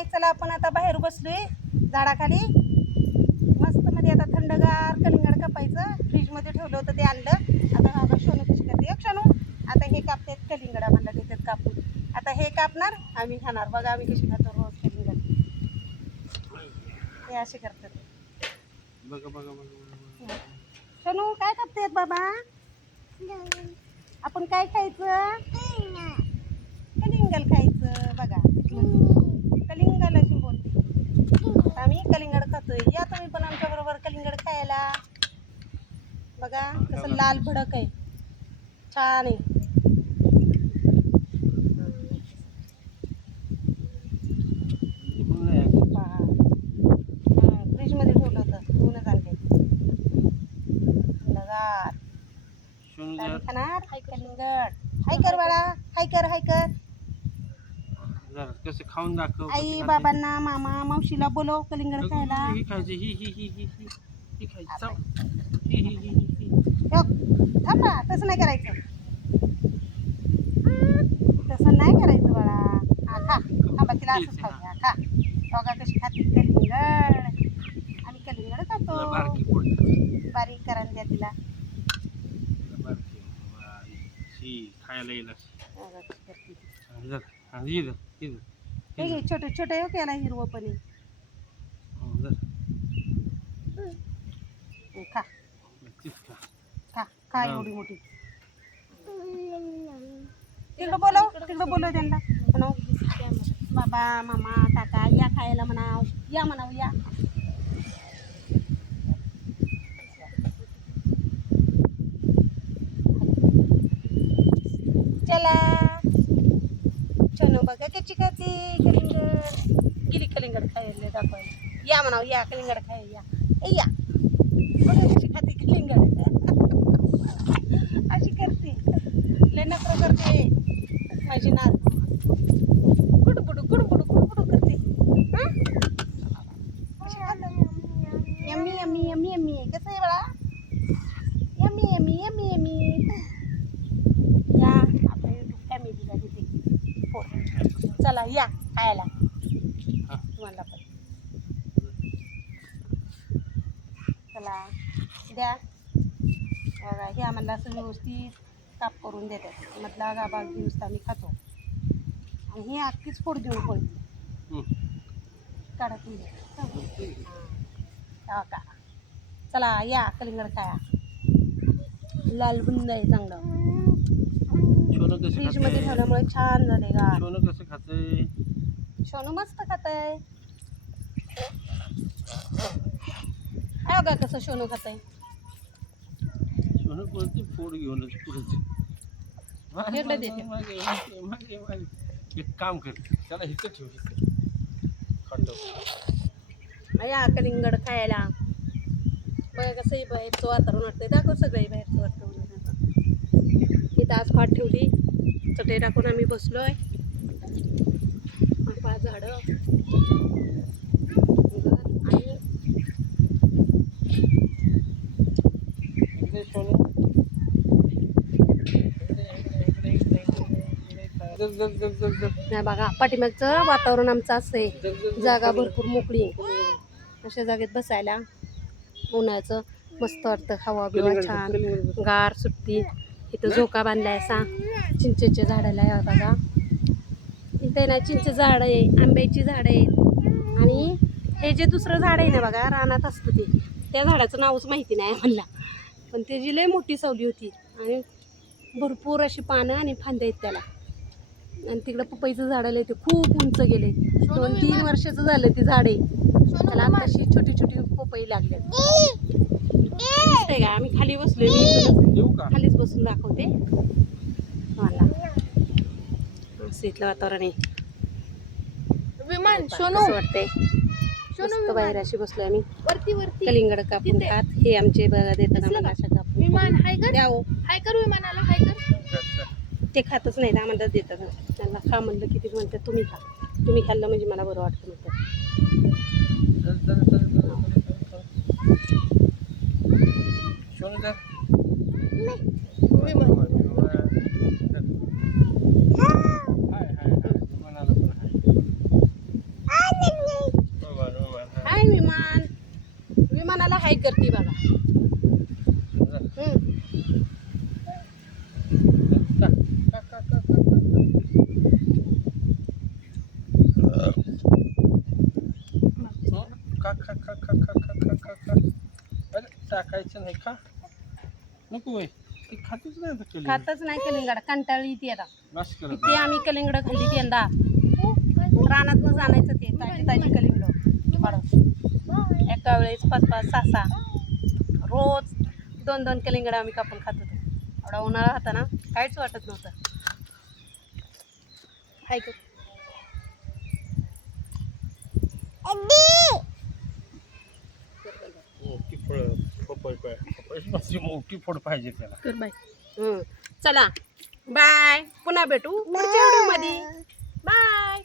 हाय. चला आपण आता बाहेर बसलोय झाडाखाली मस्त मध्ये. आता थंडगार कलिंगड कापायचं. फ्रीजमध्ये ठेवलं होतं ते आणलं. आता हा शोनू कशी करते एक शोनू. आता हे कापतात कलिंगड आम्हाला देतात कापून. आता हे कापणार आम्ही खाणार. बघा आम्ही कशी खातो रोज कलिंगड. हे असे करतात. बघा बघा बघा. शोनू काय कापतेत बाबा? आपण काय खायचं? कलिंगड खायचं. बघा कलिंगड अशी बोलते. आम्ही कलिंगड खातोय. या तुम्ही पण आमच्या बरोबर कलिंगड खायला. बघा कसं लाल भडक आहे. छान आहे. फ्रीजमध्ये ठेवलं होतं. धुवूनच आणले. थंडगार खाणार. कलिंगड हाय कर बाळा. हाय कर हाय कर. कसं खाऊन दाखव. आई बाबांना मामा मावशीला बोलव कलिंगड खायला. ही खायची. ही खायची. थांबा तसं नाही करायचं. तसं नाही करायचं बाळा. हा खा. थांबा तिला असंच खाऊ द्या. खा. बघा कशी खाते कलिंगड. आम्ही कलिंगड खातो. बारीक करून द्या तिला. खायला येईल हे घे छोटे छोटे त्याला हिरवं पण आहे. खा खा खा एवढी मोठी. तिकडं बोलव त्यांना. म्हणाव बाबा मामा काका या खायला म्हणाव. या म्हणाव या. चला चलो बघा कशी खाते कलिंगड. गेली कलिंगड खायला दाखवायला. या म्हणाव या कलिंगड खायला या. ए या बघा कशी खाते कलिंगड. अशी करते. लय नखरं करते माझी नात. कुडबुडू कुडबुडू कुडबुडू करते. Yummy yummy yummy yummy. कसं आहे बाळा? Yummy yummy yummy yummy. या आपल्या युट्यूब फॅमिलीला देते हो. चला या खायला तुम्हाला पण. चला द्या. बघा हे आम्हाला असं व्यवस्थित काप करून देतात. मधला गाभा दिवस आम्ही खातो. आणि ही अख्खीच फोड देऊन पडली. काढा तुम्ही. हा का. चला या कलिंगड खाया. लाल बुंद आहे चांगलं. फ्रीजमध्ये ठेवल्यामुळे छान झाले गार. सोनं कसं खातंय? सोनू मस्त खातंय. आहे बघा कसं सोनू खातंय. सोनं कोणती फोड घेऊनच पुढे एक काम कर. त्याला इथं ठेव. या कलिंगड खायला. बघा कसंही बाहेरचं वातावरण वाटतंय. दाखव सगळं बाहेरचं वातावरण. इथं आज खाट ठेवली. चटई टाकून आम्ही बसलोय. आंबा झाडं नाही बघा पाठीमागचं वातावरण आमचं असं आहे. जागा भरपूर मोकळी. अशा जागेत बसायला उन्हाळ्याचं मस्त वाटतं. हवा बिवा छान गार सुट्टी. इथं झोका बांधलाय असा चिंचेच्या झाडाला आहे बघा. इथे ना चिंच झाड आहे. आंब्याची झाड आहेत. आणि हे जे दुसरं झाड आहे ना बघा रानात असतं ते. त्या झाडाचं नावच माहिती नाही मला. पण त्याची लय मोठी सावली होती. आणि भरपूर अशी पानं आणि फांद्या आहेत त्याला. आणि तिकडं पपईचं झाडाला येते खूप उंच गेले. 2-3 वर्षाचं झालं ते झाडे. त्याला आता अशी छोटी छोटी पपई लागले. दिसतंय का? आम्ही खाली बसलोय. मी खालीच बसून दाखवते मला. असं इथलं वातावरण आहे. विमान कसं वाटतंय. मस्त बाहेर अशी बसलोय आम्ही. वरती वरती कलिंगड कापून खात. हे आमचे बघा देतात आम्हाला अशा कापून. विमान हाय कर द्यावं. हाय कर विमानाला हाय कर. ते खातच नाही आम्हाला देतात. त्यांना खा म्हणलं की ते म्हणतात तुम्ही खा. तुम्ही खाल्लं म्हणजे मला बरं वाटतं म्हणतात. करते बघा. अरे टाकायचं नाही का नको वय ती खातच नाही आता केली खातच नाही कलिंगड, कंटाळली ती आता. नाश करत किती आम्ही कलिंगड खाल्ली ती यंदा. रानात आणायचं ते ताजी ताजी कलिंगड काढून. एका वेळेस 5-5, 6-6 रोज 2-2 कलिंगड आम्ही कापून खात होतो. एवढा उन्हाळा होता ना, काहीच वाटत नव्हतं. हाय का मोठी फळं पपई मोठी फळ पाहिजे त्याला कर बाय. चला बाय, पुन्हा भेटू पुढच्या व्हिडिओ मध्ये. बाय.